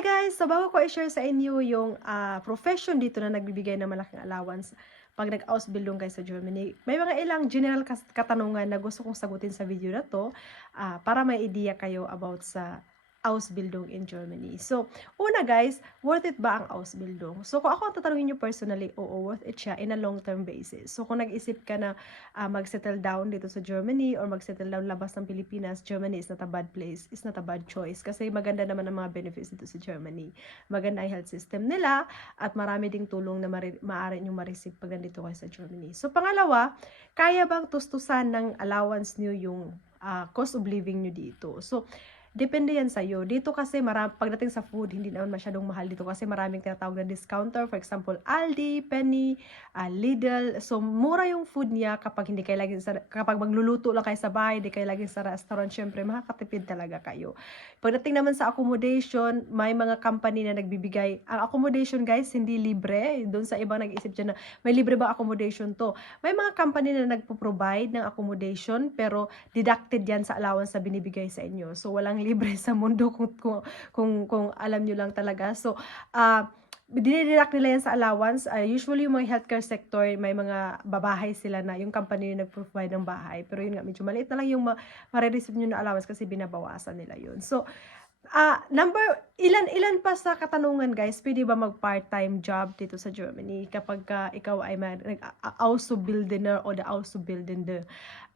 Hi guys! So bago ko i-share sa inyo yung profession dito na nagbibigay ng malaking allowance pag nag-Ausbildung kayo sa Germany, may mga ilang general katanungan na gusto kong sagutin sa video na to para may idea kayo about sa Ausbildung in Germany. So, una guys, worth it ba ang Ausbildung? So, kung ako ang tatanungin nyo personally, oo, worth it siya in a long-term basis. So, kung nag-isip ka na mag-settle down dito sa Germany or mag-settle down labas ng Pilipinas, Germany is not a bad place, is not a bad choice kasi maganda naman ang mga benefits dito sa Germany. Maganda ang health system nila at marami ding tulong na maaari nyo ma-receive pag nandito kayo sa Germany. So, pangalawa, kaya bang tustusan ng allowance nyo yung cost of living nyo dito? So, depende yan sa'yo. Dito kasi pagdating sa food, hindi naman masyadong mahal dito kasi maraming tinatawag na discounter. For example, Aldi, Penny, Lidl. So, mura yung food niya kapag hindi kayo kapag magluluto lang kayo sa bahay, hindi kayo laging sa restaurant, syempre makakatipid talaga kayo. Pagdating naman sa accommodation, may mga company na nagbibigay. Ang accommodation guys, hindi libre. Doon sa ibang nag-iisip dyan na may libre ba accommodation to? May mga company na nagpo-provide ng accommodation pero deducted yan sa allowance na binibigay sa inyo. So, walang libre sa mundo kung alam nyo lang talaga. So, dinideduct nila yan sa allowance. Usually, yung mga healthcare sector, may mga babahay sila na yung company yung nag-provide ng bahay. Pero yun nga, medyo maliit na lang yung ma-receive nyo na allowance kasi binabawasan nila yun. So, ilan pa sa katanungan guys, pwede ba mag part-time job dito sa Germany kapag ikaw ay Auszubildender o the Auszubildende?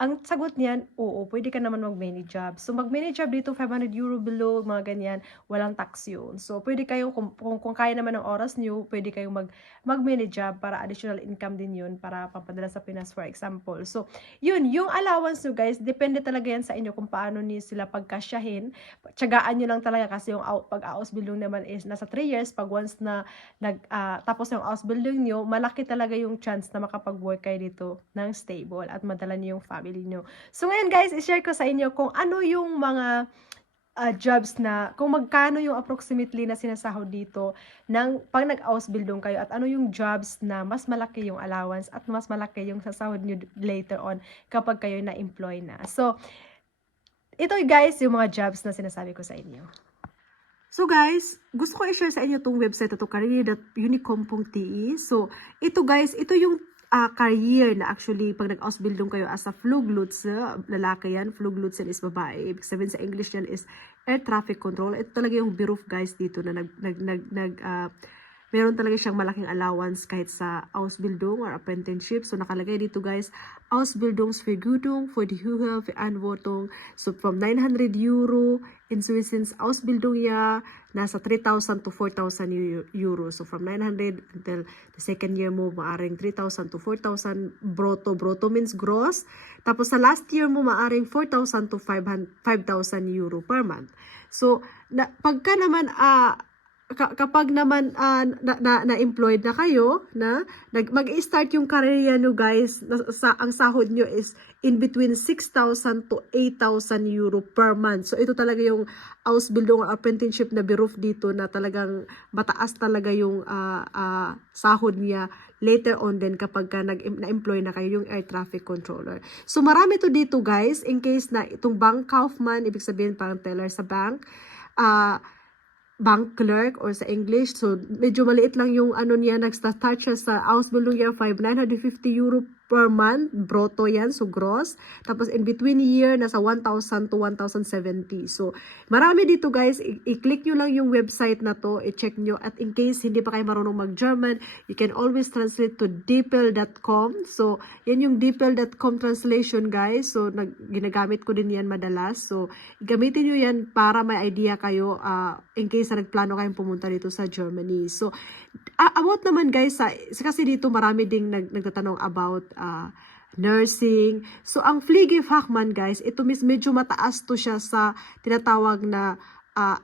Ang sagot niyan, oo, pwede ka naman mag-many job. So mag-many job dito, 500 euro below, mga ganyan, walang tax yun. So pwede kayong, kung kaya naman ng oras nyo, pwede kayong mag-many job para additional income din yun para papadala sa Pinas for example. So yun, yung allowance nyo guys, depende talaga yan sa inyo kung paano niyo sila pagkasyahin. Tiyagaan nyo lang talaga kasi yung pag-Ausbildung naman is nasa 3 years. Pag once na tapos yung Ausbildung nyo, malaki talaga yung chance na makapag-work kayo dito ng stable at madala nyo yung family nyo. So ngayon guys, i-share ko sa inyo kung ano yung mga jobs na, kung magkano yung approximately na sinasahod dito pag nag-Ausbildung kayo at ano yung jobs na mas malaki yung allowance at mas malaki yung sasahod nyo later on kapag kayo na-employ na. So, ito guys, yung mga jobs na sinasabi ko sa inyo. So guys, gusto ko i-share sa inyo itong website na ito, career.unicom.de. So, ito guys, ito yung career na actually pag nag-Ausbildung kayo as a Fluglotse, lalaki yan, Fluglotse is babae. Ibig sabihin sa English yan is air traffic control. Ito talaga yung Beruf guys dito na meron talaga siyang malaking allowance kahit sa Ausbildung or apprenticeship. So, nakalagay dito guys, Ausbildungsvergütung für die Höhe Verantwortung. So, from 900 euro in Swiss Ausbildung ja, nasa 3,000 to 4,000 euro. So, from 900 until the second year mo, maaring 3,000 to 4,000 brutto. Brutto means gross. Tapos, sa last year mo, maaring 4,000 to 5,000 euro per month. So, pagka naman, kapag naman na-employed na kayo, mag-start yung career nyo guys, ang sahod nyo is in between 6,000 to 8,000 euro per month. So ito talaga yung Ausbildung or apprenticeship na Beruf dito na talagang mataas talaga yung sahod niya later on din kapag na-employ na kayo yung air traffic controller. So marami to dito guys, in case na itong bank kaufman, ibig sabihin parang teller sa bank, bank clerk or sa English. So, medyo maliit lang yung ano niya, nag-start siya sa Ausbildung year 5, 950 euro per month, brutto yan, so gross. Tapos, in between year, nasa 1,000 to 1,070. So, marami dito guys, i-click nyo lang yung website na to, i-check nyo. At in case hindi pa kayo marunong mag-German, you can always translate to dpl.com. So, yan yung dpl.com translation guys. So, ginagamit ko din yan madalas. So, gamitin nyo yan para may idea kayo in case na nagplano kayong pumunta dito sa Germany. So, about naman guys, kasi dito marami ding nagtatanong about nursing. So, ang Pflegefachmann guys, ito medyo mataas to siya sa tinatawag na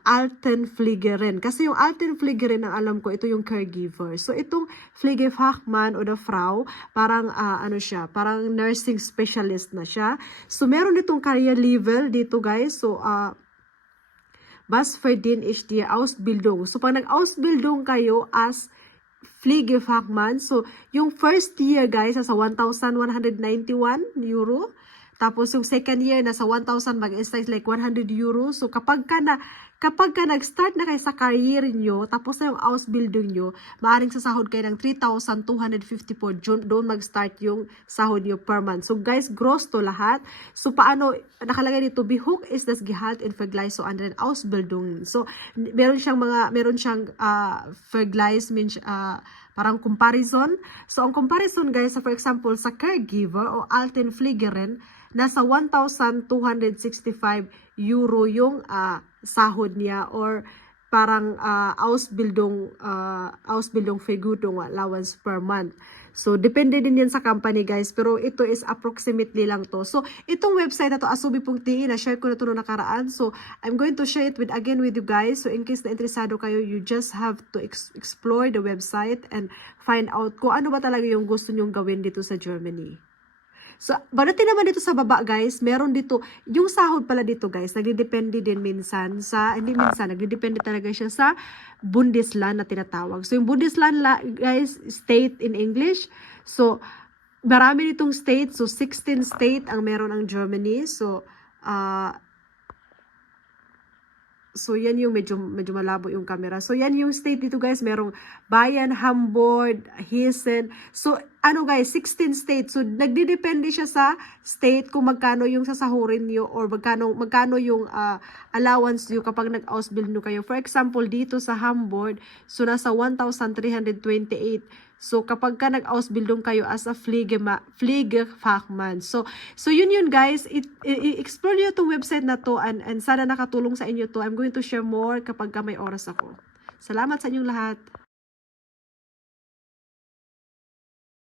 Altenpflegerin. Kasi yung Altenpflegerin, ang alam ko, ito yung caregiver. So, itong Pflegefachmann o the Frau, parang ano siya, parang nursing specialist na siya. So, meron itong career level dito guys. So, was verdient ist die Ausbildung. So, pag nag-Ausbildung kayo as Pflegefachmann, so, yung first year, guys, nasa 1,191 euro. Tapos, yung second year, nasa 1,000, mag-start like 100 euro. So, kapag ka kapag ka nag-start na kayo sa career nyo, tapos na yung Ausbildung nyo, maaaring sasahod kayo ng 3,250 po. Doon mag-start yung sahod nyo per month. So guys, gross to lahat. So paano, nakalagay dito, wie hoch ist das Gehalt in Vergleich zu anderen Ausbildungen. So meron siyang Vergleich means parang comparison. So ang comparison guys, for example, sa caregiver o Altenpflegerin, nasa 1,265 euro yung sahod niya, or parang Ausbildung Vergütung allowance per month. So, depende din yan sa company guys, pero ito is approximately lang to. So, itong website na to, asubi.de, na-share ko na to noong nakaraan. So, I'm going to share it again with you guys. So, in case na interesado kayo, you just have to explore the website and find out kung ano ba talaga yung gusto nyong gawin dito sa Germany. So, balutin naman dito sa baba guys, meron dito, yung sahod pala dito guys, nagdidepende din minsan sa, nagdidepende talaga siya sa Bundesland na tinatawag. So, yung Bundesland guys, state in English. So, marami ditong state. So, 16 state ang meron ang Germany. So, yan yung medyo malabo yung camera. So, yan yung state dito guys. Merong Bayern, Hamburg, Hessen. So, ano guys, 16 states. So, nagdidepende siya sa state kung magkano yung sasahurin nyo or magkano yung allowance nyo kapag nag-Ausbildung nyo kayo. For example, dito sa Hamburg, so nasa 1,328. So, kapag ka nag-Ausbildung kayo as a Pflegefachmann. So yun guys, explore nyo itong website na to and sana nakatulong sa inyo to. I'm going to share more kapag ka may oras ako. Salamat sa inyong lahat.